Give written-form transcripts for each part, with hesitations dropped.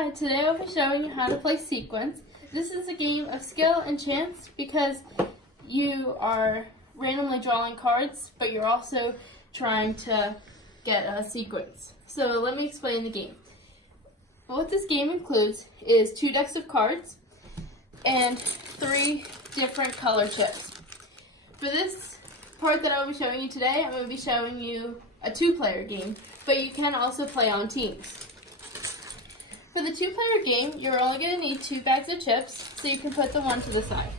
Hi, today I'll be showing you how to play Sequence. This is a game of skill and chance because you are randomly drawing cards, but you're also trying to get a sequence. So let me explain the game. What this game includes is 2 decks of cards and 3 different color chips. For this part that I'll be showing you today, I'm going to be showing you a 2-player game, but you can also play on teams. For the 2-player game, you're only going to need 2 bags of chips, so you can put the one to the side.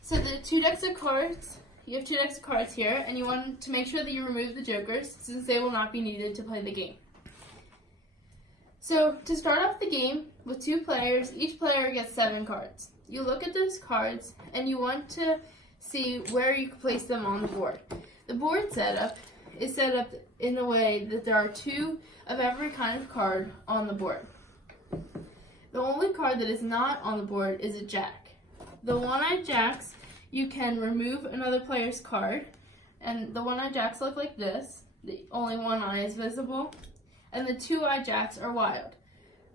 So the 2 decks of cards, you have 2 decks of cards here, and you want to make sure that you remove the jokers, since they will not be needed to play the game. So to start off the game, with 2 players, each player gets 7 cards. You look at those cards, and you want to see where you can place them on the board. The board setup is set up in a way that there are 2 of every kind of card on the board. The only card that is not on the board is a jack. The one-eyed jacks, you can remove another player's card, and the one-eyed jacks look like this. Only one eye is visible, and the 2-eyed jacks are wild.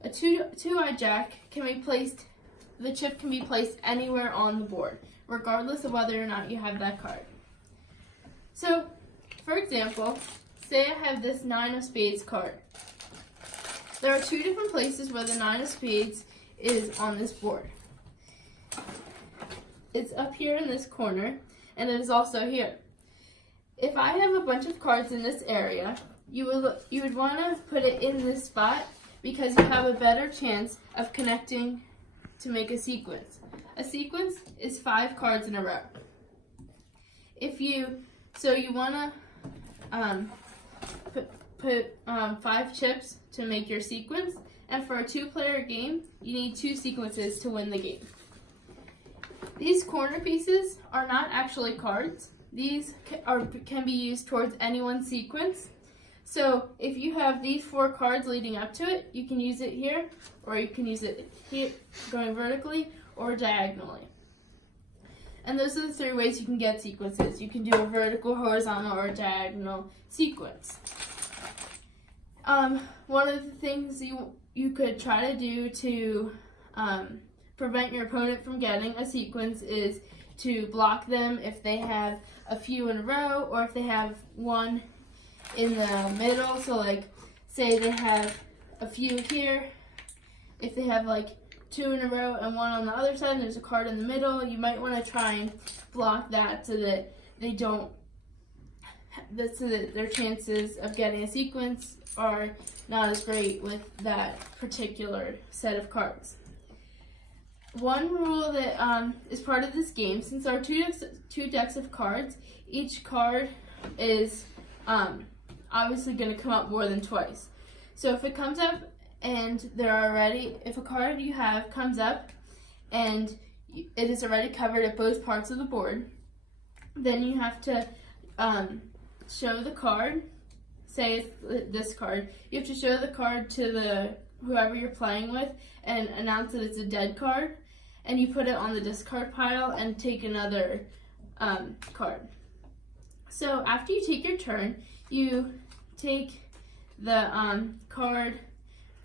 A two-eyed jack can be placed, the chip can be placed anywhere on the board, regardless of whether or not you have that card. So, for example, say I have this 9 of spades card. There are 2 different places where the 9 of spades is on this board. It's up here in this corner, and it is also here. If I have a bunch of cards in this area, you would want to put it in this spot because you have a better chance of connecting to make a sequence. A sequence is 5 cards in a row. So you want to put 5 chips to make your sequence, and for a 2-player game, you need 2 sequences to win the game. These corner pieces are not actually cards. These can be used towards any one sequence. So if you have these 4 cards leading up to it, you can use it here, or you can use it here, going vertically or diagonally. And those are the 3 ways you can get sequences. You can do a vertical, horizontal, or diagonal sequence. One of the things you could try to do to prevent your opponent from getting a sequence is to block them if they have a few in a row, or if they have one in the middle. So like, say they have a few here, if they have like 2 in a row and 1 on the other side, and there's a card in the middle, you might want to try and block that so that their chances of getting a sequence are not as great with that particular set of cards. One rule that is part of this game, since there are 2 decks of cards, each card is obviously going to come up more than twice. So if it comes up and if a card you have comes up and it is already covered at both parts of the board, then you have to show the card. Say it's this card. You have to show the card to whoever you're playing with and announce that it's a dead card, and you put it on the discard pile and take another card. So after you take your turn, you take the card,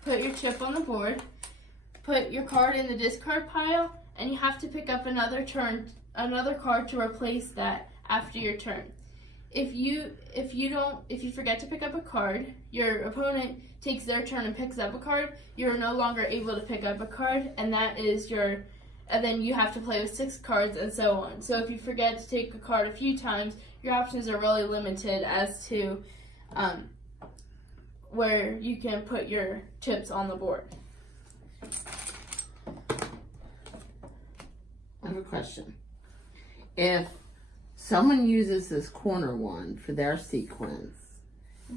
put your chip on the board, put your card in the discard pile, and you have to pick up another card to replace that after your turn. If you forget to pick up a card, your opponent takes their turn and picks up a card, you're no longer able to pick up a card, and then you have to play with 6 cards and so on. So if you forget to take a card a few times, your options are really limited as to where you can put your chips on the board. I have a question. If someone uses this corner one for their sequence,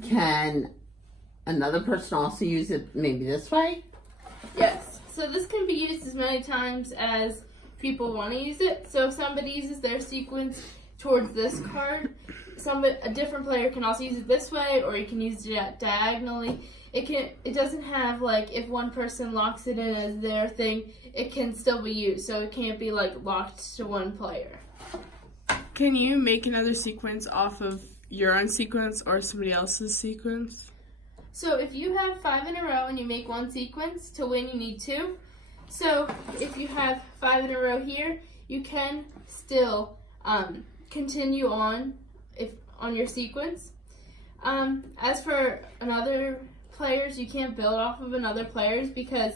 can another person also use it maybe this way? Yes. So this can be used as many times as people want to use it. So if somebody uses their sequence towards this card, a different player can also use it this way, or you can use it diagonally. It doesn't have, like, if one person locks it in as their thing, it can still be used. So it can't be like locked to one player. Can you make another sequence off of your own sequence or somebody else's sequence? So if you have 5 in a row and you make one sequence, to win you need 2. So if you have 5 in a row here, you can still continue on your sequence. As for another players, you can't build off of another players because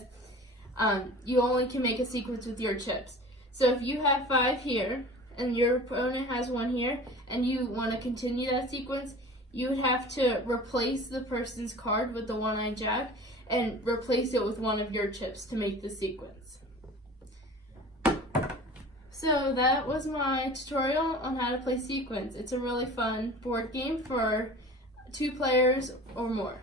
you only can make a sequence with your chips. So if you have 5 here and your opponent has 1 here and you want to continue that sequence, you would have to replace the person's card with the one-eyed jack and replace it with one of your chips to make the sequence. So that was my tutorial on how to play sequence. It's a really fun board game for 2 players or more.